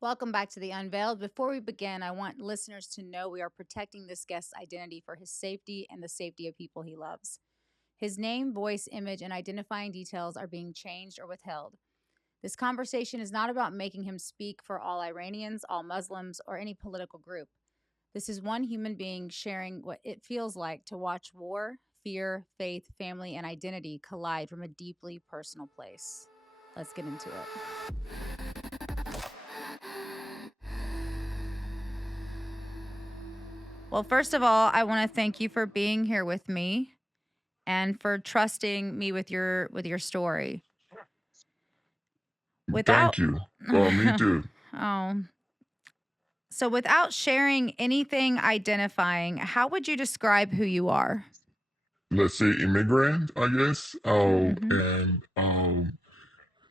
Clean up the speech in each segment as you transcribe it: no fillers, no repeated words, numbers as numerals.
Welcome back to the Unveiled. Before we begin, I want listeners to know we are protecting this guest's identity for his safety and the safety of people he loves. His name, voice, image, and identifying details are being changed or withheld. This conversation is not about making him speak for all Iranians, all Muslims, or any political group. This is one human being sharing what it feels like to watch war, fear, faith, family, and identity collide from a deeply personal place. Let's get into it. Well, first of all, I want to thank you for being here with me and for trusting me with your story. Thank Without you. Me too. oh, so without sharing anything identifying, how would you describe who you are? Let's say immigrant, I guess. Mhm. And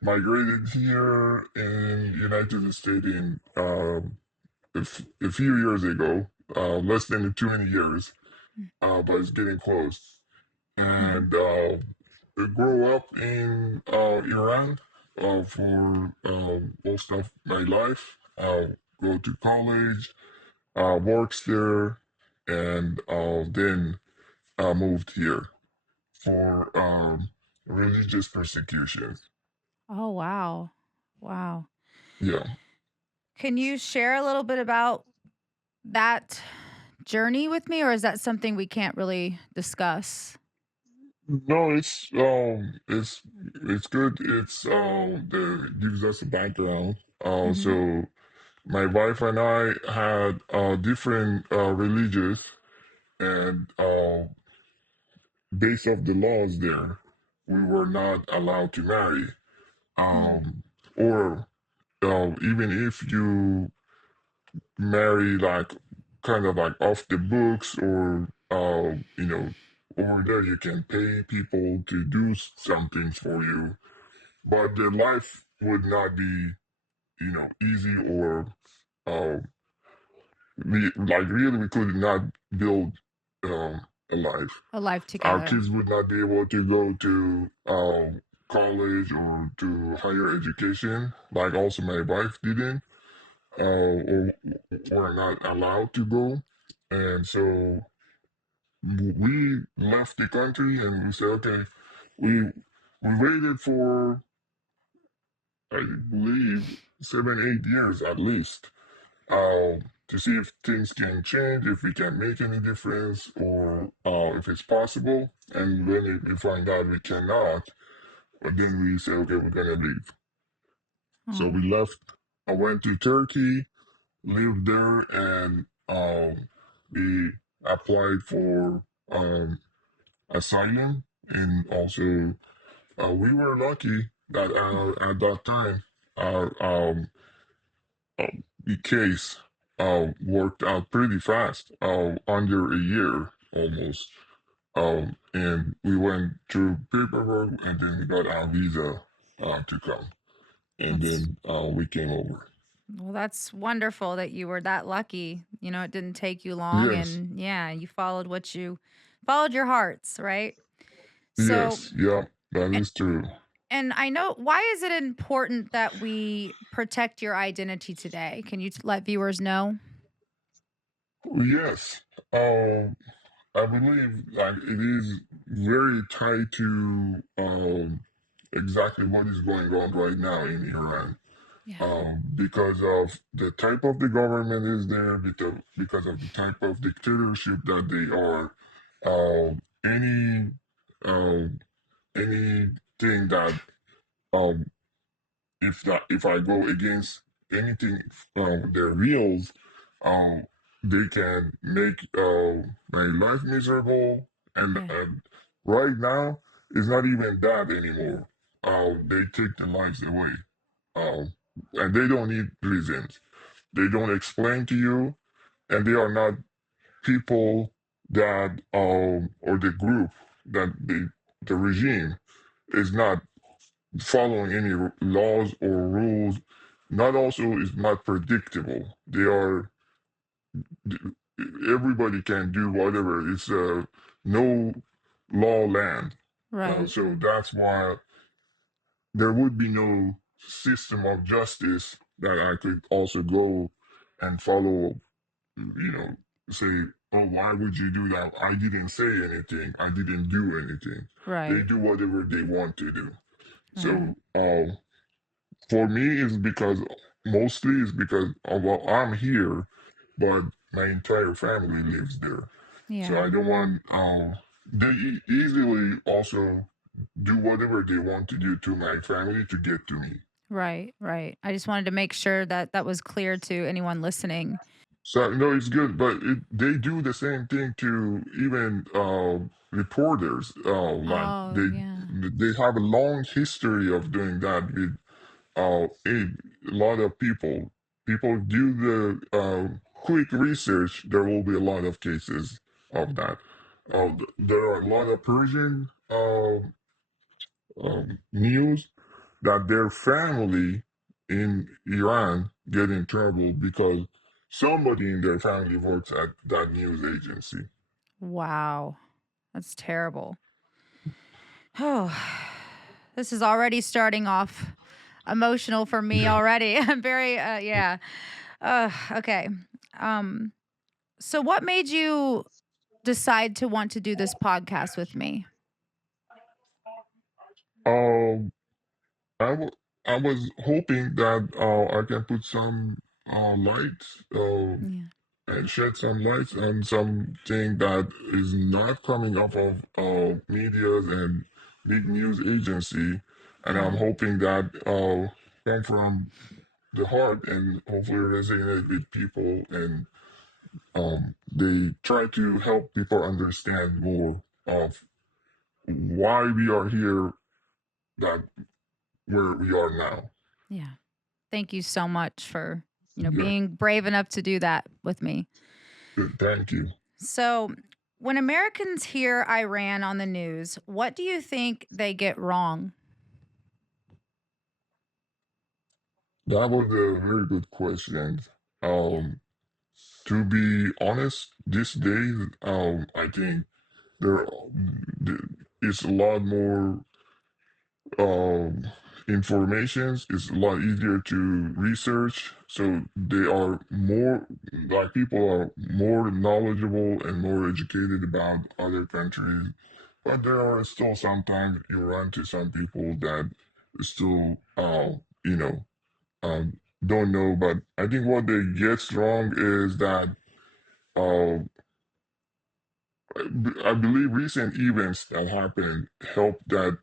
migrated here in United States in a few years ago, less than 20 years, but it's getting close. Mhm. And I grew up in Iran for most of my life. Go to college, works there, and then moved here for religious persecution. Oh, wow. Wow. Yeah. Can you share a little bit about that journey with me, or is that something we can't really discuss? No, it's good. It's gives us a background. Mhm. So my wife and I had different religious and based off the laws there, we were not allowed to marry. Mm. Or even if you marry like kind of like off the books or over there you can pay people to do some things for you, but their life would not be easy or uh, like really we could not build a life. A life Our together. kids would not be able to go to college or to higher education, like also my wife didn't, or were not allowed to go. And so we left the country and we said, okay, we we waited for I believe 7, 8 years at least, to see if things can change, if we can make any difference, or if it's possible. And when we find out we cannot, but then we say, okay, we're gonna leave. So Oh. we left. I went to Turkey, lived there, and we applied for asylum. And also, we were lucky that at that time, our the case worked out pretty fast, under a year almost. And we went through paperwork, and then we got our visa to come, and That's then we came over. Well, that's wonderful that you were that lucky. It didn't take you long Yes, and yeah, you followed your hearts, right? So, yes, yeah, that and, is true. and I know why is it important that we protect your identity today? Can you let viewers know? Yes, um, I believe like it is very tied to exactly what is going on right now in Iran. Yeah. Because of the type of the government is there, because of the type of dictatorship that they are. Any um, anything that um, if I go against anything their rules, um, they can make my life miserable. And Yeah. right now, it's not even that anymore. They take the lives away, um, and they don't need reasons. They don't explain to you, and they are not people that or the group that the regime is not following any laws or rules. Not also is not predictable. They are everybody can do whatever. It's no law land. Right. So that's why there would be no system of justice that I could also go and follow, say, oh, why would you do that? I didn't say anything. I didn't do anything. They Right. do whatever they want to do. Right. So, for me, it's because mostly it's because well, I'm here, but my entire family lives there. So Yeah. I don't want they easily also do whatever they want to do to my family to get to me. Right. Right. I just wanted to make sure that that was clear to anyone listening. So no, it's good, but they do the same thing to even reporters. Like Oh, yeah. they have a long history of doing that with a lot of people. People do the quick research. There will be a lot of cases of that. There are a lot of Persian news that their family in Iran get in trouble because somebody in their family works at that news agency. Wow. That's terrible. Oh, this is already starting off emotional for me Yeah. already. I'm very, yeah. Okay. Um, so what made you decide to want to do this podcast with me? Um, I, w- I was hoping that I can put some light Yeah. and shed some light on something that is not coming off of medias and big news agency, and I'm Yeah. hoping that come from the heart and hopefully resonate with people, and they try to help people understand more of why we are here, that where we are now. Yeah. Thank you so much for, Yeah, being brave enough to do that with me. good. Thank you. So, when Americans hear Iran on the news, what do you think they get wrong? That was a very good question. Yeah. Um, to be honest, these days, I think there is a lot more um, informations. It's a lot easier to research, so they are more like people are more knowledgeable and more educated about other countries. But there are still sometimes you run to some people that still, don't know. But I think what they get wrong is that. Uh, I believe recent events that happened helped that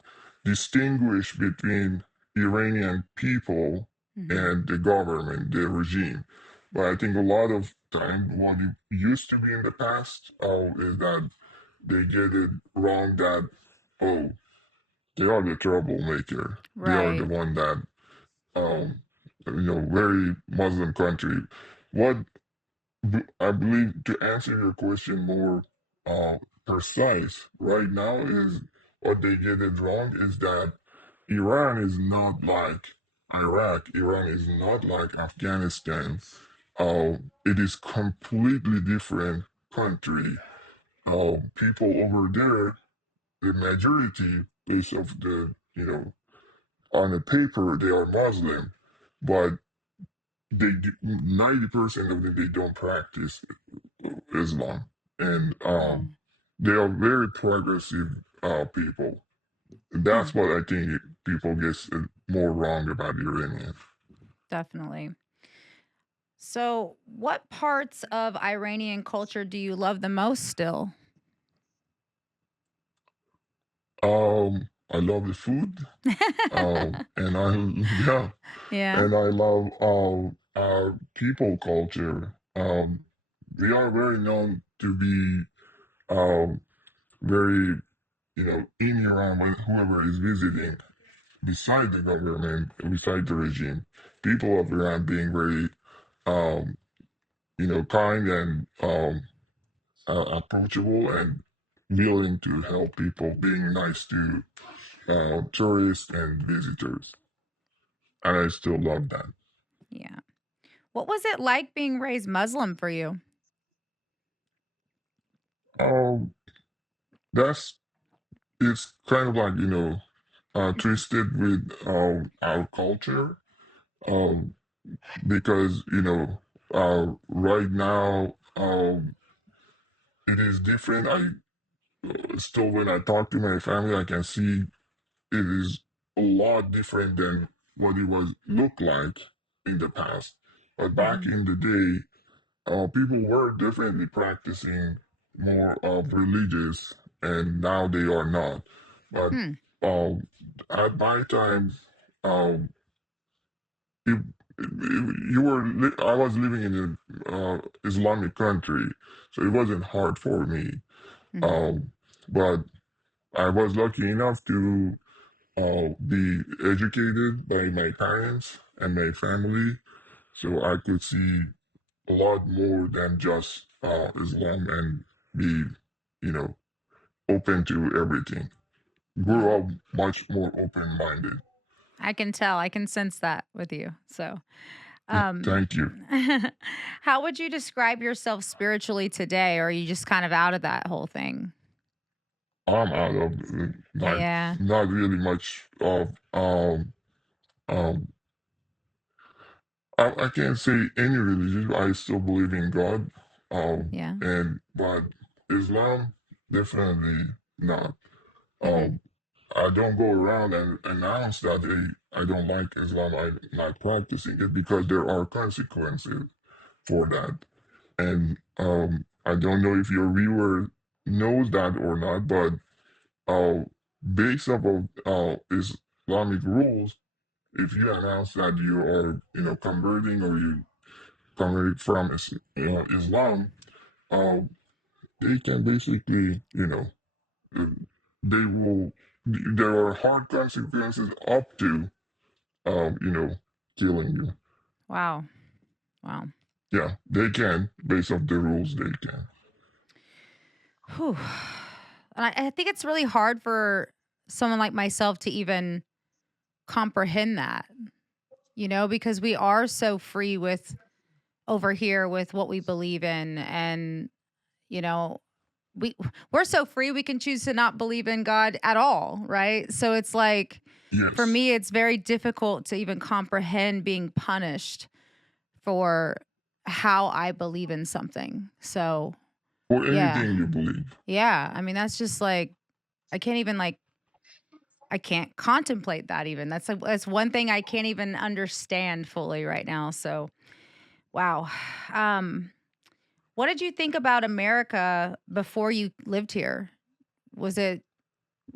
distinguish between Iranian people Hmm. and the government, the regime. But I think a lot of time, what it used to be in the past, is that they get it wrong that, oh, they are the troublemaker. They are the Right. one that, um, very Muslim country. What I believe to answer your question more uh, precise right now is what they get it wrong is that Iran is not like Iraq. Iran is not like Afghanistan. It is completely different country. People over there, the majority, based of the on the paper, they are Muslim, but 90% of them they don't practice Islam, and Mm. they are very progressive people. Hmm. That's what I think people get more wrong about Iranian. Definitely. So, what parts of Iranian culture do you love the most still? I love the food, and I yeah, Yeah. and I love our people culture. We are very known to be um, very in Iran when whoever is visiting beside the government, beside the regime, people of Iran being very, um, kind and approachable and willing to help people, being nice to tourists and visitors. And I still love that. Yeah. What was it like being raised Muslim for you? Um, that's it's kind of like twisted with our culture. because right now it is different. I still, when I talk to my family, I can see it is a lot different than what it was look like in the past. But back Hmm. in the day, people were definitely practicing more of religious, and now they are not. But Hmm. um, at my time, um, if, I was living in an Islamic country, so it wasn't hard for me. Hmm. Um, but I was lucky enough to be educated by my parents and my family, so I could see a lot more than just Islam and be, you know, open to everything. Yeah. Grew up much more open minded. I can tell. I can sense that with you. So, um, Thank you. how would you describe yourself spiritually today? Or are you just kind of out of that whole thing? I'm out of like Yeah. not really much of um I can't say any religion. I still believe in God. Yeah. And but Islam definitely not. Hmm. Um I don't go around and announce that I don't like Islam, I'm not practicing it, because there are consequences for that. And I don't know if your viewer knows that or not, but uh, based off of Islamic rules, if you announce that you are, converting, or you convert from Islam, uh, they can basically, uh, they will. There are hard consequences up to, killing you. Wow. Wow. Yeah, they can, based off the rules, they can. Whew. And I think it's really hard for someone like myself to even comprehend that, because we are so free with over here with what we believe in. And, you know, we we're so free we can choose to not believe in God at all, right? So it's like for Yes, me it's very difficult to even comprehend being punished for how I believe in something. So, or yeah. anything you believe. Yeah, I mean that's just like I can't even like I can't contemplate that even. That's one thing I can't even understand fully right now. So, wow. Um what did you think about America before you lived here? Was it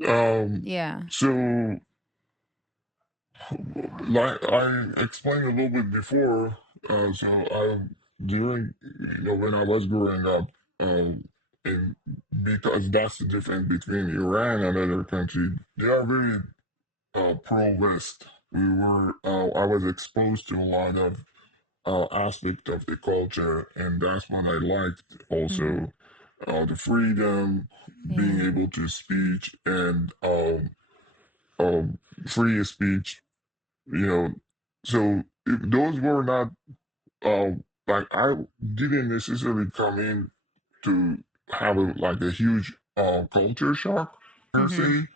Um, yeah. so like I explained a little bit before, so I during when I was growing up, and because that's the difference between Iran and other countries, they are very pro-West. I was exposed to a lot of aspect of the culture, and that's what I liked. Mhm. Also, the freedom, being Yeah. able to speak, and um, free speech. You know, so if those were not like, I didn't necessarily come in to have like a huge culture shock per Mhm. se.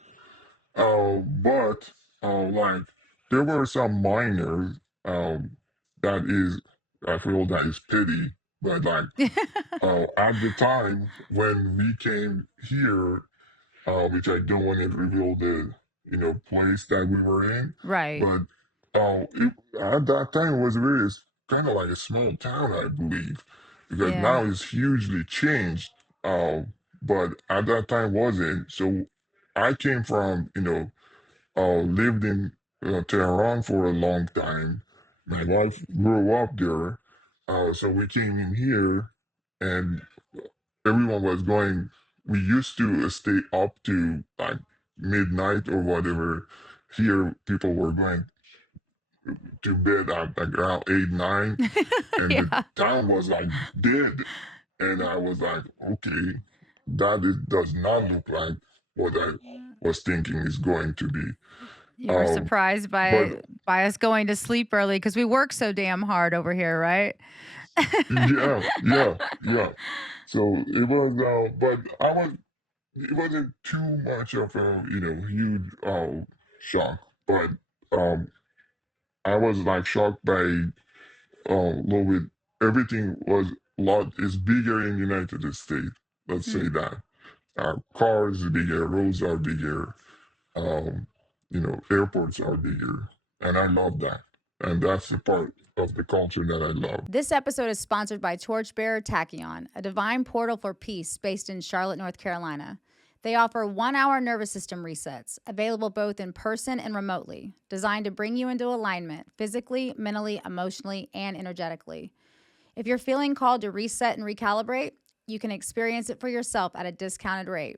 But like, there were some minors that is, I feel that is pity. But like, at the time when we came here, which I don't want to reveal the place that we were in, Right. but at that time it was really kind of like a small town, I believe, because Yeah. now it's hugely changed. But at that time wasn't. So I came from, lived in Tehran for a long time. My wife grew up there, so we came in here, and everyone was going. We used to stay up to like midnight or whatever. Here, people were going to bed at like around 8, 9, and the Yeah. town was like dead. And I was like, okay, does not look like what I was thinking is going to be. You were Um, surprised but by us going to sleep early because we work so damn hard over here, right? yeah, yeah, yeah. So it was, but it wasn't too much of a, huge shock. But um, I was like shocked by low with everything was lot is bigger in United States. Let's say Hmm. that our cars are bigger, roads are bigger, um, airports are bigger, and I love that. And that's the part of the culture that I love. This episode is sponsored by Torchbearer Tachyon, a divine portal for peace based in Charlotte, North Carolina. They offer 1 hour nervous system resets, available both in person and remotely, designed to bring you into alignment physically, mentally, emotionally, and energetically. If you're feeling called to reset and recalibrate, you can experience it for yourself at a discounted rate.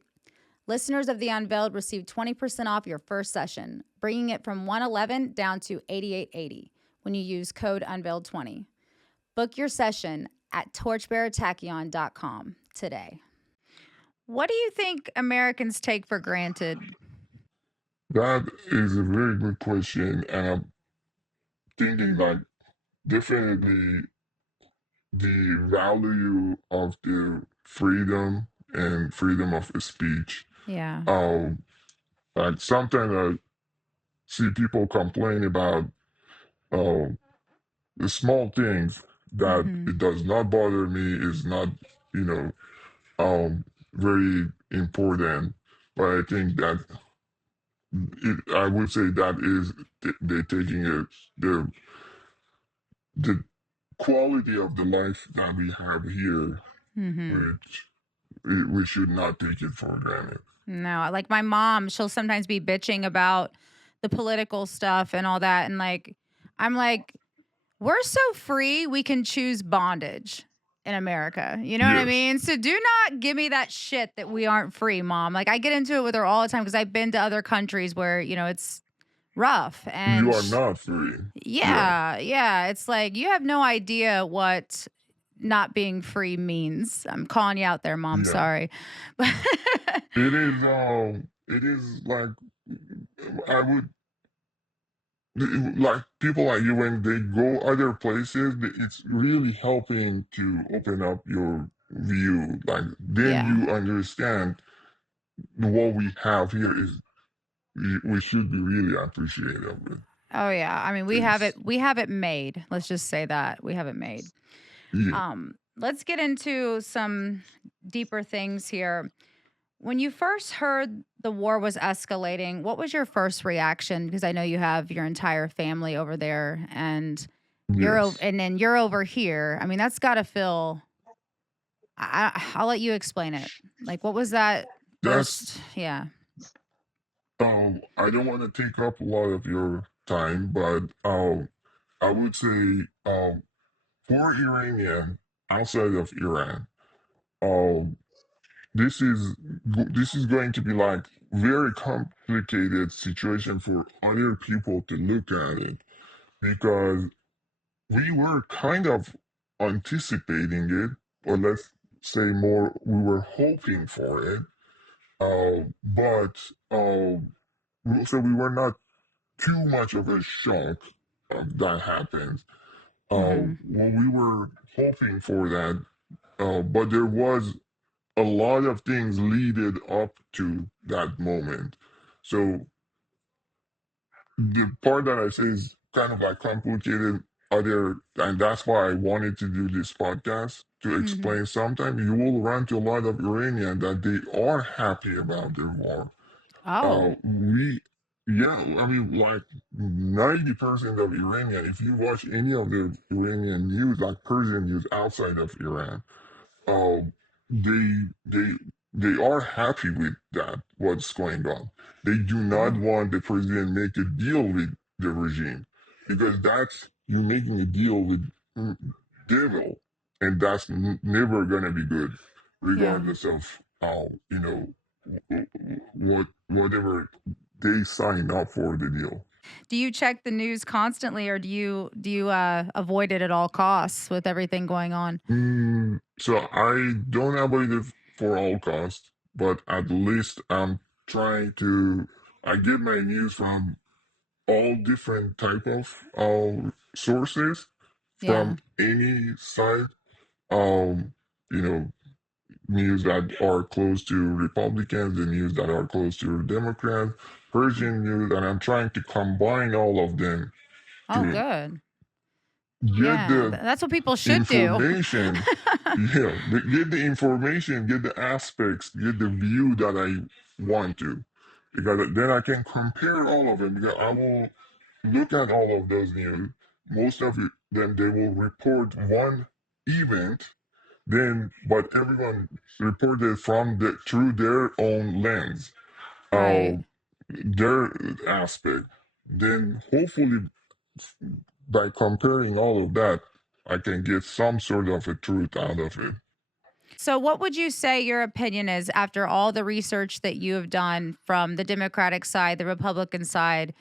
Listeners of The Unveiled receive 20% off your first session, bringing it from $111 down to $88.80 when you use code UNVEILED20. Book your session at torchbearertachyon.com today. What do you think Americans take for granted? That is a very good question, and I'm thinking like definitely the value of the freedom and freedom of speech. Yeah. Um, like sometimes I see people complain about um the small things that Mm-hmm. it does not bother me is not you know very important, but I think that I would say that is they're taking it the quality of the life that we have here, Mm-hmm. which we should not take it for granted. No, like my mom, she'll sometimes be bitching about the political stuff and all that. And like, I'm like, we're so free, we can choose bondage in America. You know what I Yes, mean? So do not give me that shit that we aren't free, mom. Like, I get into it with her all the time because I've been to other countries where, it's rough. you And are not free. Yeah, yeah, yeah. It's like, you have no idea what not being free means. I'm calling you out there, mom. yeah. Sorry. It is. It is like I would like people like you when they go other places. It's really helping to open up your view. Like then Yeah. you understand what we have here is we should be really appreciative of it. Oh yeah. I mean, we have it It's we have it made. Let's just say that. We have it made. yeah. Let's get into some deeper things here. When you first heard the war was escalating, what was your first reaction? Because I know you have your entire family over there and Yes. and then you're over here. I mean, that's got to feel I'll let you explain it. Like what was that That's first? Yeah. I don't want to take up a lot of your time, but I would say for Iranian outside of Iran, um this is going to be like very complicated situation for other people to look at it because we were kind of anticipating it, or let's say more, we were hoping for it. But so we were not too much of a shock of that happens. Mhm. Well, we were hoping for that, but there was a lot of things leaded up to that moment. So the part that I say is kind of like complicated other, and that's why I wanted to do this podcast to Mhm. explain. Sometimes you will run to a lot of Iranian that they are happy about their war. Oh. We yeah, I mean like 90% of Iranian, if you watch any of the Iranian news, like Persian news outside of Iran, um, they they they are happy with that what's going on. They do not Oh. want the president make a deal with the regime because that's you making a deal with mm, devil, and that's never gonna be good, Yeah. regardless of how whatever they sign up for the deal. Do you check the news constantly or do you avoid it at all costs with everything going on? So I don't avoid it for all costs, but at least I'm trying to. I get my news from all different type of sources Yeah. from any side. Um, you know, news that are close to Republicans, the news that are close to Democrats, Persian news, and I'm trying to combine all of them Oh, to good. get Yeah, the that's what people should do. information. Yeah, get the information, get the aspects, get the view that I want to, because then I can compare all of them. Because I will look at all of those news. Most of them they will report one event, then but everyone reported from through their own lens, Right. uh, their aspect. Then hopefully by comparing all of that, I can get some sort of a truth out of it. So, what would you say your opinion is after all the research that you have done from the Democratic side, the Republican side,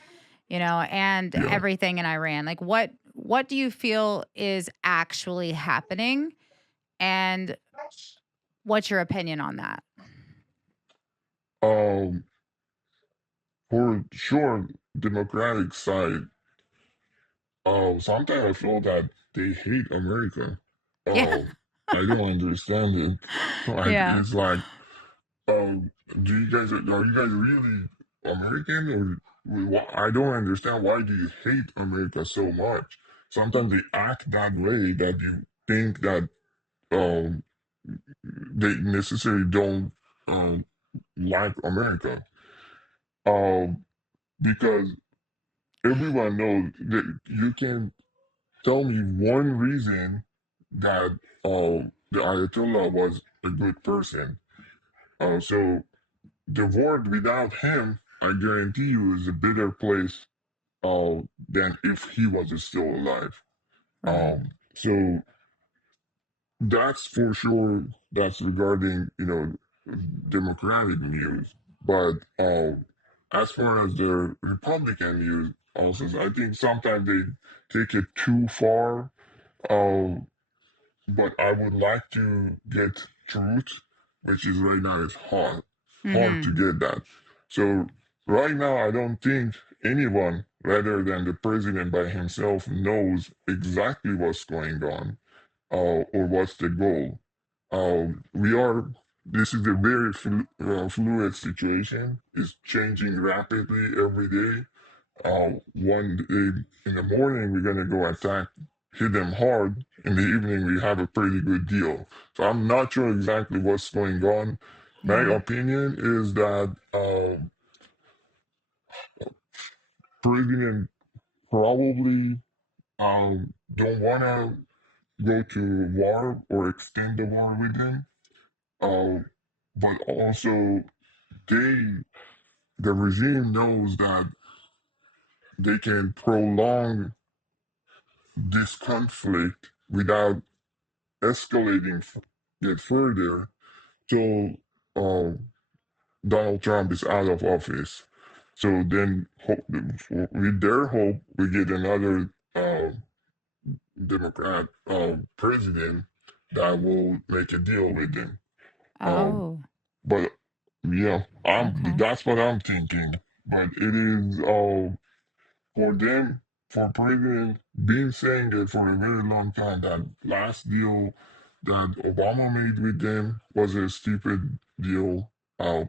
and Yeah. everything in Iran? Like, what do you feel is actually happening, and what's your opinion on that? Um, for sure, Democratic side. Sometimes I feel that they hate America. Yeah, Uh, I don't understand it. Like yeah. it's like, um, do you guys are you guys really American or I don't understand why do you hate America so much? Sometimes they act that way that you think that um they necessarily don't um like America. Um, because everyone knows that you can tell me one reason that the Ayatollah was a good person. So the world without him, I guarantee you, is a better place than if he was still alive. Right. So that's for sure. That's regarding Democratic news, but as far as the Republican news, also I think sometimes they take it too far. Um, but I would like to get truth, which is right now it's hard Mm-hmm. to get that. So right now, I don't think anyone, rather than the president by himself, knows exactly what's going on or what's the goal. We are. This is a very fluid situation. It's changing rapidly every day. One day in the morning, we're going to go attack, hit them hard. In the evening, we have a pretty good deal. So I'm not sure exactly what's going on. My Yeah. opinion is that President probably don't want to go to war or extend the war with him. Uh, but also, they, the regime knows that they can prolong this conflict without escalating it further till uh, Donald Trump is out of office. So then, with their hope, we get another Democrat president that will make a deal with them. Um, Oh, but yeah, okay. that's what I'm thinking. But it is for them, for President, been saying it for a very long time that last deal that Obama made with them was a stupid deal.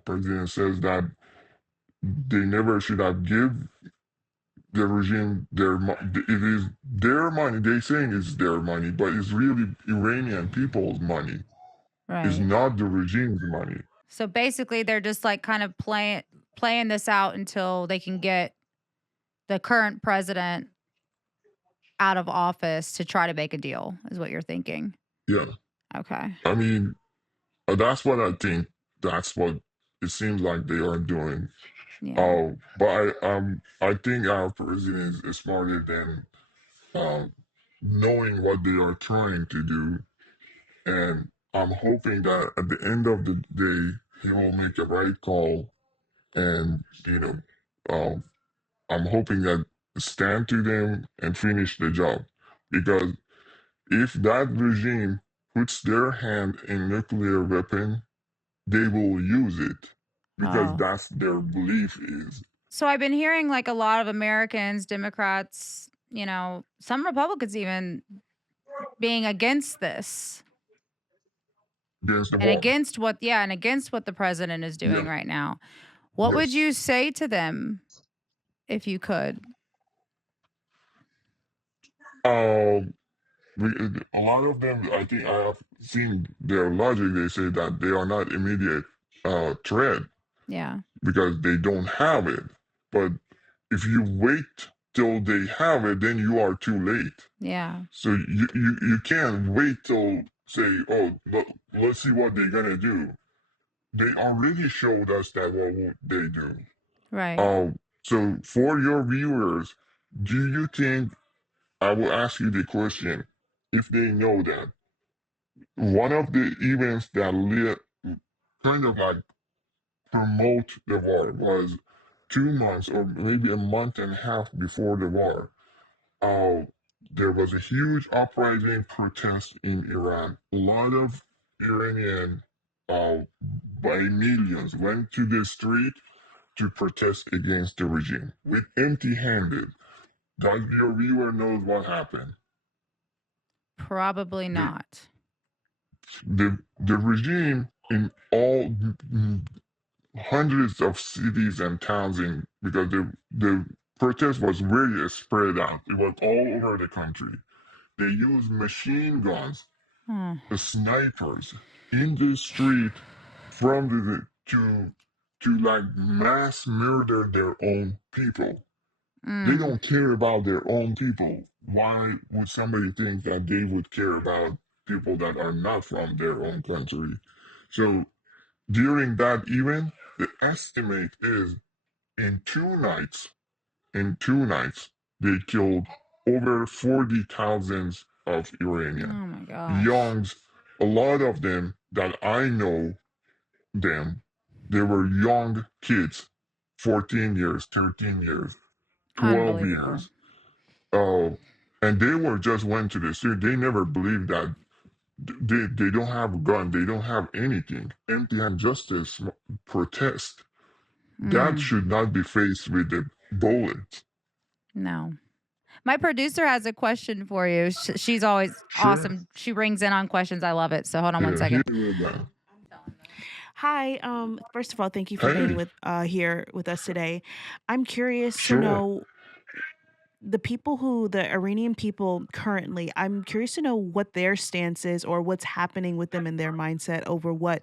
President says that they never should have give the regime it is their money. They saying it's their money, but it's really Iranian people's money. It's Right. not the regime's money. So basically, they're just like kind of playing this out until they can get the current president out of office to try to make a deal, is what you're thinking. Yeah, Okay. I mean that's what I think. That's what it seems like they are doing. Yeah. But I think our president is smarter than uh, knowing what they are trying to do, and I'm hoping that at the end of the day, he will make a right call, and um, I'm hoping that stand to them and finish the job, because if that regime puts their hand in nuclear weapon, they will use it because Oh. that's their belief is So I've been hearing like a lot of Americans, Democrats, some Republicans even being against this against the and war. against what the president is doing Yeah, right now. What would yes. you say to them if you could? Um, a lot of them, I think I have seen their logic. They say that they are not immediate threat Yeah. because they don't have it. But if you wait till they have it, then you are too late. Yeah. So you can't wait till say, oh, let's see what they're gonna do. They already showed us that what they do. Right. So for your viewers, do you think I will ask you the question if they know that one of the events that kind of like promote the war was 2 months or maybe a month and a half before the war. Uh, there was a huge uprising protest in Iran. A lot of Iranian, uh, by millions, went to the street to protest against the regime with empty-handed. Does your viewer knows what happened? Probably The, not. the regime in all hundreds of cities and towns in because the protest was very spread out. It was all over the country. They used machine guns, Hmm. snipers in the street from to like mass murder their own people. They Mm. don't care about their own people. Why would somebody think that they would care about people that are not from their own country? So during that event, the estimate is in 2 nights, they killed over 40,000 of Oh Iranian my gosh. youngs. A lot of them that I know them, they were young kids, 14 years, 13 years, 12 Unbelievable. years. Uh, and they were just went to the street. They never believed that they don't have a gun, they don't have anything. Empty-hand justice protest. That Mm. should not be faced with the bullet. No. My producer has a question for you. She's always Sure. awesome. She rings in on questions. I love it. So hold on one Yeah, here second. with that. Hi. First of all, thank you for being Hey, with here with us today. I'm curious to sure. know the Iranian people currently. I'm curious to know what their stance is or what's happening with them in their mindset over what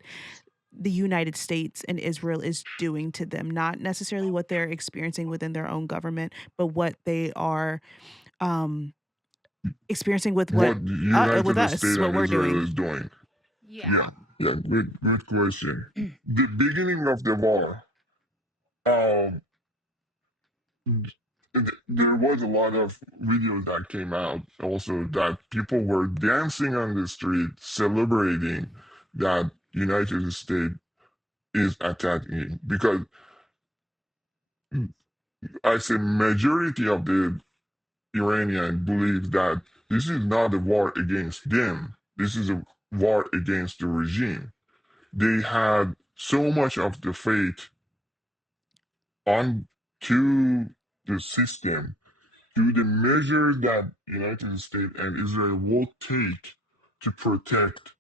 the United States and Israel is doing to them. Not necessarily what they're experiencing within their own government, but what they are um, experiencing with What the with United us, States what and we're Israel doing. is doing. Yeah. Yeah, yeah, good question. The beginning of the war, um, there was a lot of videos that came out also that people were dancing on the street celebrating that United States is attacking because I say majority of the Iranian believe that this is not a war against them. This is a war against the regime. They had so much of the faith on to the system, to the measures that United States and Israel will take to protect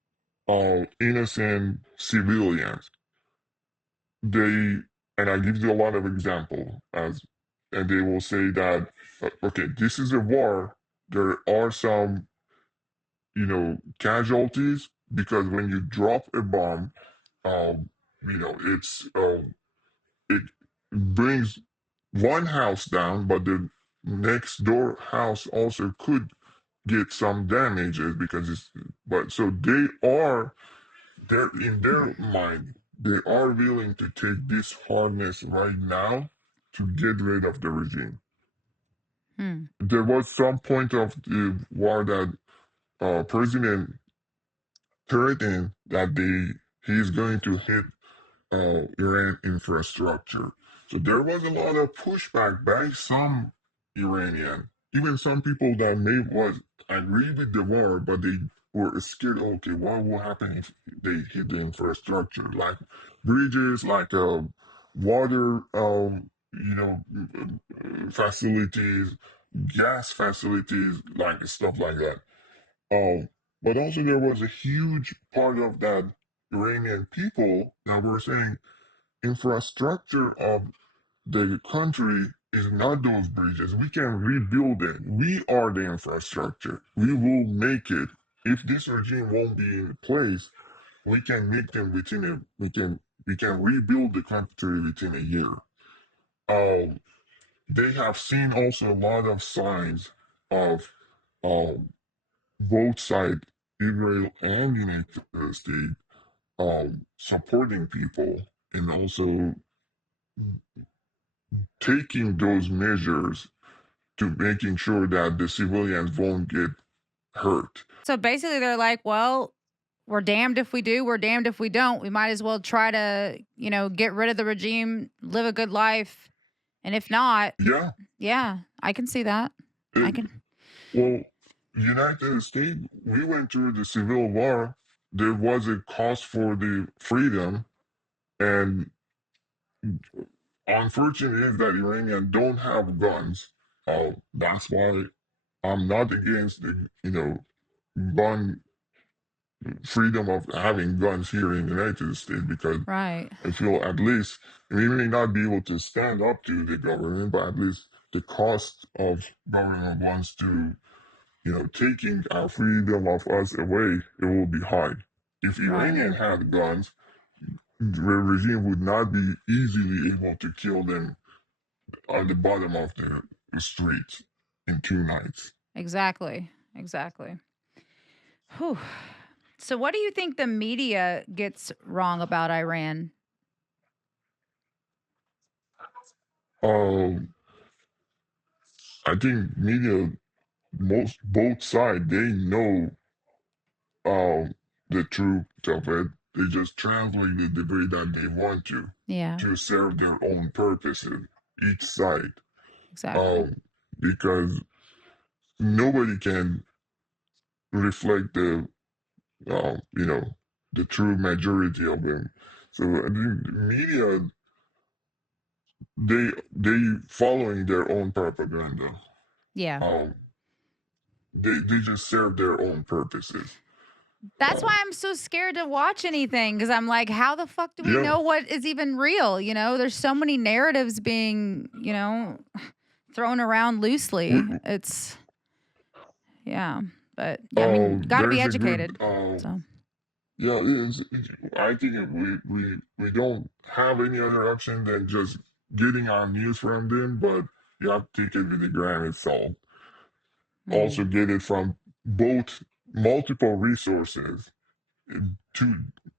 all innocent civilians. They and I give you a lot of example as and they will say that okay, this is a war. There are some casualties because when you drop a bomb, it brings one house down, but the next door house also could get some damages because it's but so they're in their mind they are willing to take this hardness right now to get rid of the regime. Hmm. There was some point of the war that President threatened that he's going to hit Iran infrastructure. So there was a lot of pushback by some Iranian, even some people that may was agree with the war, but they were scared. Okay, what will happen if they hit the infrastructure, like bridges, like water, facilities, gas facilities, like stuff like that. Um, but also there was a huge part of that Iranian people that were saying infrastructure of the country is not those bridges. We can rebuild it. We are the infrastructure. We will make it. If this regime won't be in place, we can make them within a we can rebuild the country within a year. They have seen also a lot of signs of um, both sides, Israel and United States, supporting people and also taking those measures to making sure that the civilians won't get hurt. So basically, they're like, well, we're damned if we do, we're damned if we don't. We might as well try to, get rid of the regime, live a good life. And if not, Yeah, I can see that. I can. well, United States, we went through the Civil War. There was a cause for the freedom, and unfortunately, is that Iranians don't have guns. That's why I'm not against the gun freedom of having guns here in the United States, because Right. I feel at least we may not be able to stand up to the government, but at least the cost of government wants to taking our freedom of us away, it will be high. If Iranian had guns, the regime would not be easily able to kill them on the bottom of the street in 2 nights. Exactly. Whew. So, what do you think the media gets wrong about Iran? Um, I think media, both sides, they know the truth of it. They just translate it the way that they want to serve their own purposes, each side. Exactly. Because nobody can reflect the true majority of them. So I think the media, they following their own propaganda. Yeah. They just serve their own purposes. That's why I'm so scared to watch anything, because I'm like, how the fuck do we know what is even real? There's so many narratives being, thrown around loosely. It's, but I mean, got to be educated. So. Yeah, I think we don't have any other option than just getting our news from them, but you have to take it with a grain of salt. Also get it from both multiple resources, two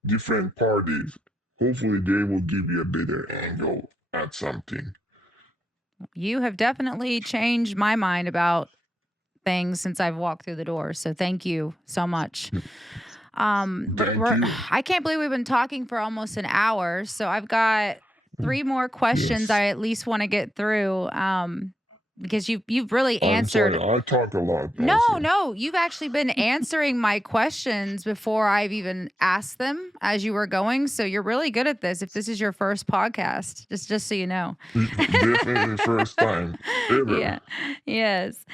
different parties. Hopefully they will give you a better angle at something. You have definitely changed my mind about things since I've walked through the door. So thank you so much. I can't believe we've been talking for almost an hour. So I've got 3 more questions I at least want to get through. Because you've really answered. I'm sorry, I talk a lot. No, you've actually been answering my questions before I've even asked them as you were going. So you're really good at this. If this is your first podcast, just so you know. Definitely first time ever. Yeah. Yes.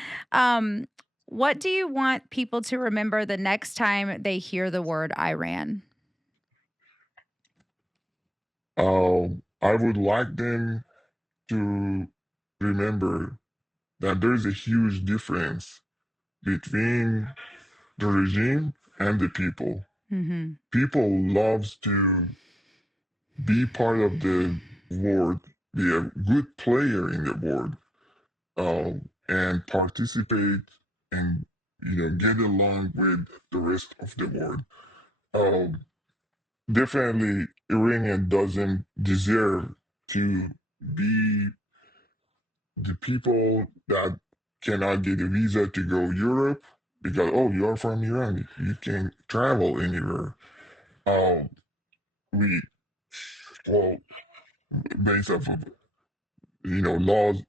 What do you want people to remember the next time they hear the word Iran? I would like them to remember that there's a huge difference between the regime and the people. Mm-hmm. People loves to be part of the world, be a good player in the world, and participate and get along with the rest of the world. Definitely, Iranian doesn't deserve to be the people that cannot get a visa to go Europe because you're from Iran, you can travel anywhere. We well based off of laws.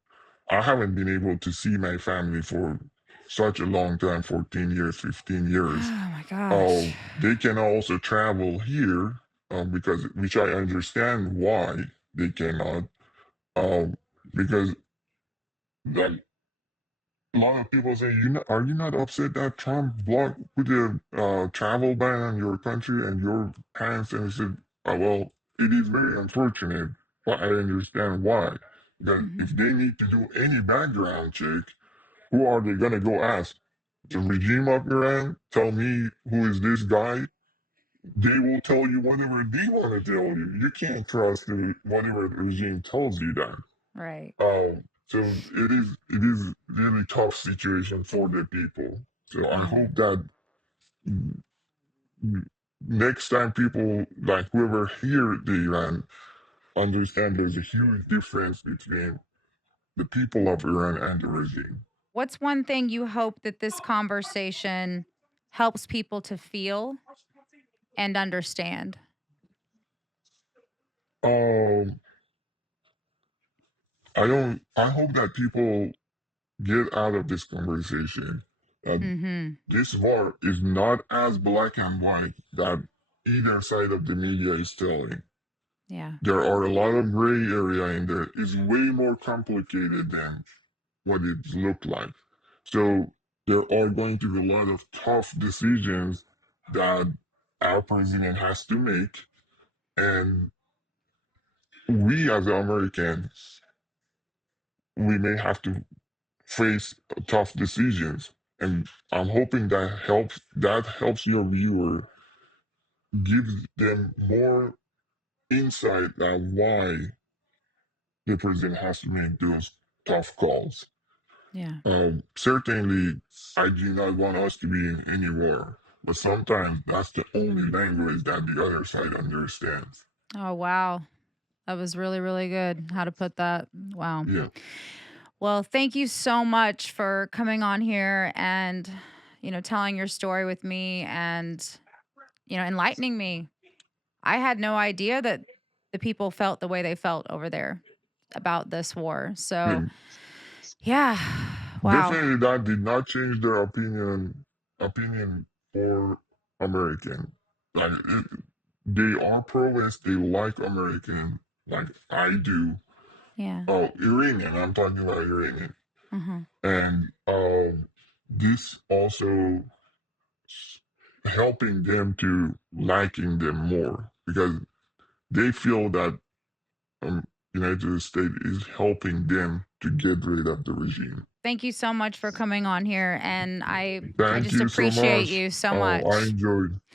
I haven't been able to see my family for such a long time, 14 years, 15 years. Oh my gosh. They can also travel here because which I understand why they cannot. Because like a lot of people say, are you not upset that Trump blocked with the travel ban on your country and your parents? And I said, well, it is very unfortunate, but I understand why. Because Mhm. if they need to do any background check, who are they gonna go ask? The regime of Iran? Tell me who is this guy? They will tell you whatever they want to tell you. You can't trust whatever the regime tells you that. Right. So it is really tough situation for the people. So I Yeah. hope that next time people like whoever hear the Iran understand there's a huge difference between the people of Iran and the regime. What's one thing you hope that this conversation helps people to feel and understand? Um, I hope that people get out of this conversation that Mhm. this war is not as black and white that either side of the media is telling. Yeah. There are a lot of gray area in there. It's way more complicated than what it looked like. So there are going to be a lot of tough decisions that our president has to make, and we as Americans, we may have to face tough decisions. And I'm hoping that helps your viewer, gives them more insight on why the president has to make those tough calls. Yeah. Certainly, I do not want us to be in any war, but sometimes that's the only language that the other side understands. Oh, wow. That was really, really good. How to put that. Wow. Yeah. Well, thank you so much for coming on here and, telling your story with me and, enlightening me. I had no idea that the people felt the way they felt over there about this war. So, Yeah. yeah. Wow. Definitely, that did not change their opinion for American. Like they are pro-West. They like American, like I do. Yeah. Oh, Iranian. I'm talking about Iranian, Uh-huh. and this also helping them to liking them more because they feel that United States is helping them to get rid of the regime. Thank you so much for coming on here and I Thank just you so appreciate much. you so I much. enjoyed.